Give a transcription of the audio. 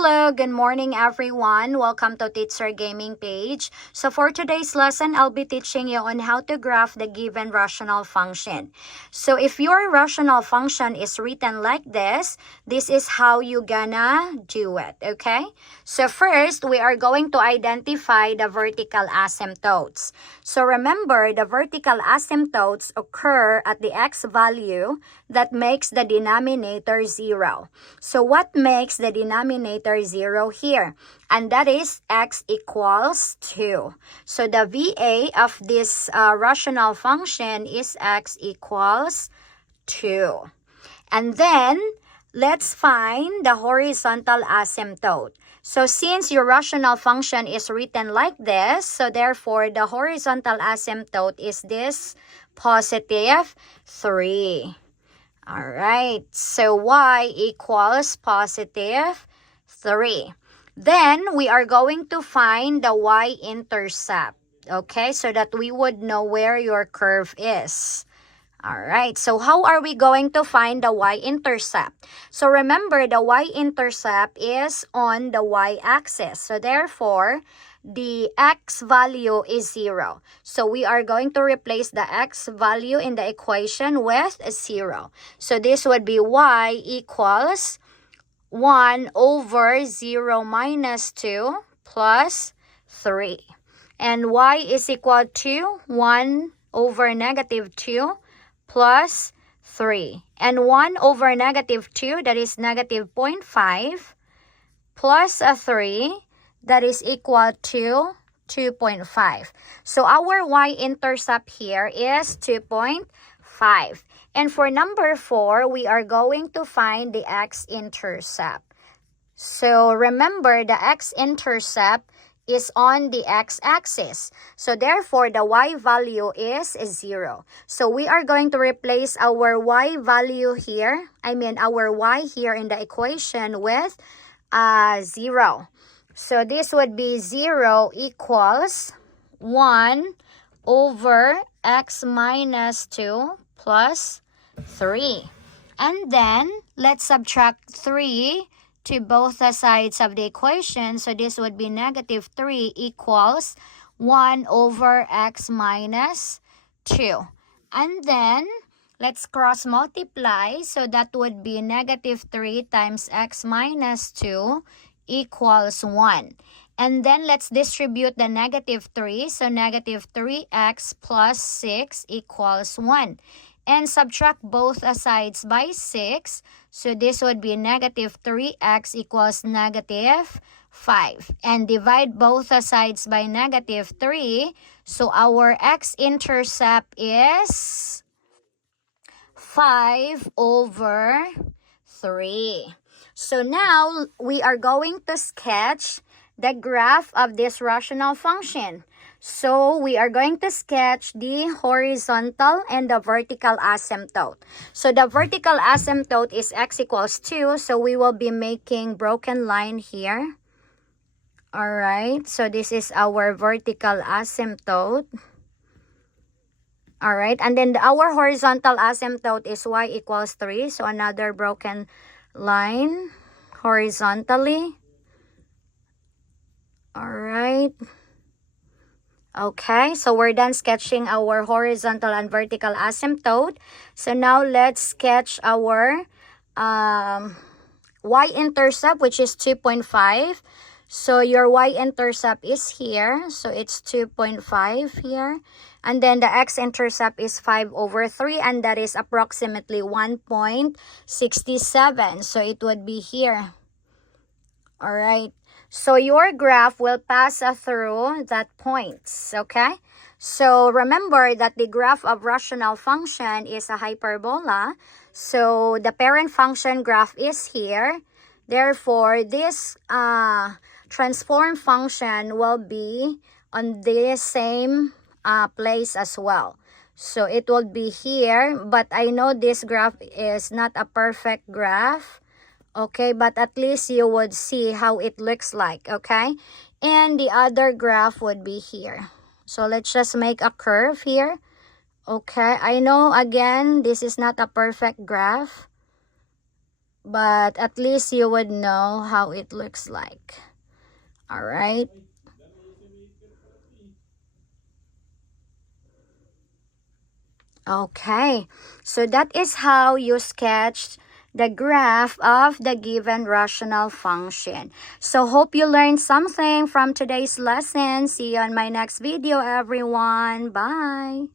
Hello, good morning everyone. Welcome to Teacher Gaming page. So for today's lesson, I'll be teaching you on how to graph the given rational function. So if your rational function is written like this is how you gonna do it, okay? So first, we are going to identify the vertical asymptotes. So remember, the vertical asymptotes occur at the x value that makes the denominator 0. So what makes the denominator 0 here? And that is x equals 2. So the VA of this rational function is x equals 2. And then, let's find the horizontal asymptote. So since your rational function is written like this, so therefore the horizontal asymptote is this positive 3. Alright, so y equals positive 3. Then, we are going to find the y-intercept, okay, so that we would know where your curve is. Alright, so how are we going to find the y-intercept? So remember, the y-intercept is on the y-axis. So therefore, the x value is 0. So we are going to replace the x value in the equation with 0. So this would be y equals 1 over 0 minus 2 plus 3. And y is equal to 1 over negative 2 plus 3. And 1 over negative 2, that is negative 0.5, plus a 3, that is equal to 2.5. So our y-intercept here is 2.5. And for number 4, we are going to find the x-intercept. So remember, the x-intercept is on the x-axis. So therefore, the y value is 0. So we are going to replace our y value here, our y here in the equation with 0. So this would be 0 equals 1 over x minus 2 plus 3. And then, let's subtract 3 to both the sides of the equation. So this would be negative 3 equals 1 over x minus 2. And then, let's cross multiply. So that would be negative 3 times x minus 2 equals 1. And then let's distribute the negative 3. So negative 3x plus 6 equals 1. And subtract both sides by 6. So this would be negative 3x equals negative 5. And divide both sides by negative 3. So our x-intercept is 5 over 3. So now, we are going to sketch the graph of this rational function. So, we are going to sketch the horizontal and the vertical asymptote. So, the vertical asymptote is x equals 2. So, we will be making broken line here. Alright, so this is our vertical asymptote. Alright, and then our horizontal asymptote is y equals 3. So, another broken line horizontally. Alright. Okay, so we're done sketching our horizontal and vertical asymptote. So now let's sketch our y-intercept, which is 2.5. So your y-intercept is here. So it's 2.5 here. And then the x-intercept is 5 over 3. And that is approximately 1.67. So it would be here. Alright. So your graph will pass through that points. Okay. So remember that the graph of rational function is a hyperbola. So the parent function graph is here. Therefore, this transform function will be on this same place as well. So it will be here, but I know this graph is not a perfect graph. Okay, but at least you would see how it looks like, okay? And the other graph would be here. So let's just make a curve here. Okay, I know again, this is not a perfect graph. but at least you would know how it looks like. All right. Okay, so that is how you sketch the graph of the given rational function. So hope you learned something from today's lesson. See you on my next video, everyone. Bye.